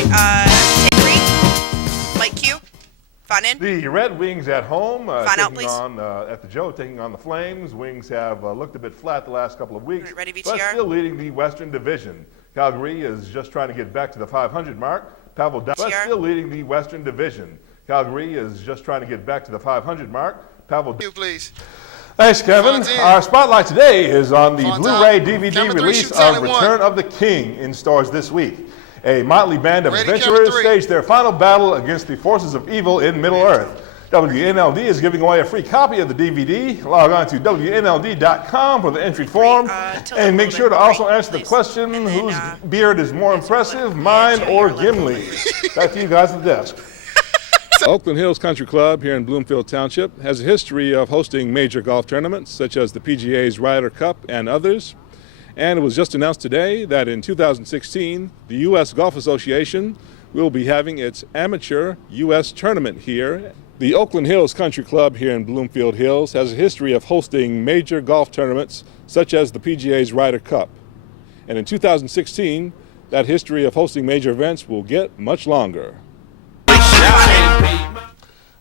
Take three. Light Q. Fun in. The Red Wings at home, out, please. at the Joe, taking on the Flames. Wings have looked a bit flat the last couple of weeks, Right, ready, but VTR? still leading the Western Division. Calgary is just trying to get back to the 500 mark. But still leading the Western Division. Calgary is just trying to get back to the 500 mark. You, please. Thanks, Kevin. Our spotlight today is on the Blu-ray DVD Camera three, release shoot 10 of and Return 1. of the King in stores this week. A motley band of Ready, adventurers camera three. stage their final battle against the forces of evil in Middle-earth. WNLD is giving away a free copy of the DVD. Log on to WNLD.com for the entry form. And make sure to also answer the question, whose beard is more impressive, mine or Gimli's? Back to you guys at the desk. Oakland Hills Country Club here in Bloomfield Township has a history of hosting major golf tournaments such as the PGA's Ryder Cup and others. And it was just announced today that in 2016, the U.S. Golf Association will be having its amateur U.S. tournament here. The Oakland Hills Country Club here in Bloomfield Hills has a history of hosting major golf tournaments such as the PGA's Ryder Cup. And in 2016, that history of hosting major events will get much longer.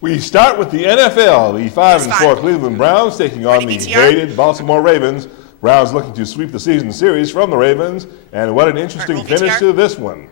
We start with the NFL. The 5-4 Cleveland Browns taking on the hated Baltimore Ravens. Browns looking to sweep the season series from the Ravens, and what an interesting finish to this one.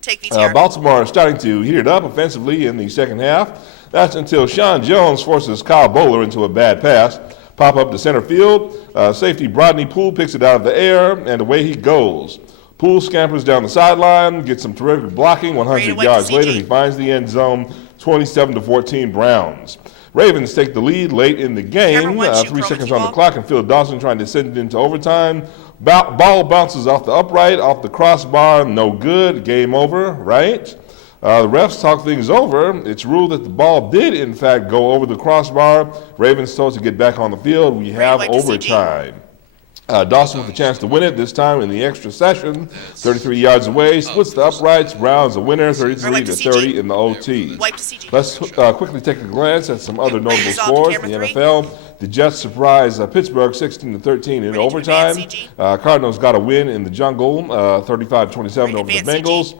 Take VTR. Baltimore is starting to heat it up offensively in the second half. That's until Sean Jones forces Kyle Bowler into a bad pass. Pop up to center field. Safety Brodney Poole picks it out of the air, and away he goes. Poole scampers down the sideline, gets some terrific blocking. 100 yards later, he finds the end zone. 27-14 Browns. Ravens take the lead late in the game. 3 seconds on the clock, and Phil Dawson trying to send it into overtime. Ball bounces off the upright, off the crossbar, no good. Game over, right? The refs talk things over. It's ruled that the ball did, in fact, go over the crossbar. Ravens told to get back on the field. We have overtime. Dawson with a chance to win it, this time in the extra session. 33 yards away, splits the uprights. Browns a winner, 33-30 in the OT. Let's quickly take a glance at some other notable scores in the NFL. The Jets surprise Pittsburgh 16-13 in overtime. Cardinals got a win in the jungle, 35-27 over the Bengals.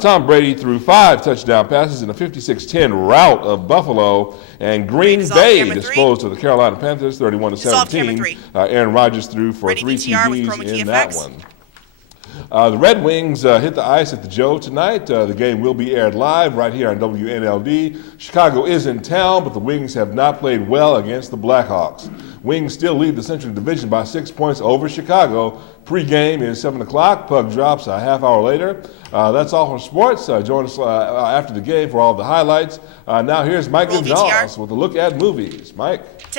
Tom Brady threw 5 touchdown passes in a 56-10 rout of Buffalo, and Green Bay disposed of the Carolina Panthers 31-17. Aaron Rodgers threw for 3 TDs in that one. The Red Wings hit the ice at the Joe tonight. The game will be aired live right here on WNLD. Chicago is in town, but the Wings have not played well against the Blackhawks. Wings still lead the Central Division by 6 points over Chicago. Pre-game is 7 o'clock. Puck drops a half hour later. That's all for sports. Join us after the game for all the highlights. Now here's Mike Gonzalez with a look at movies. Mike?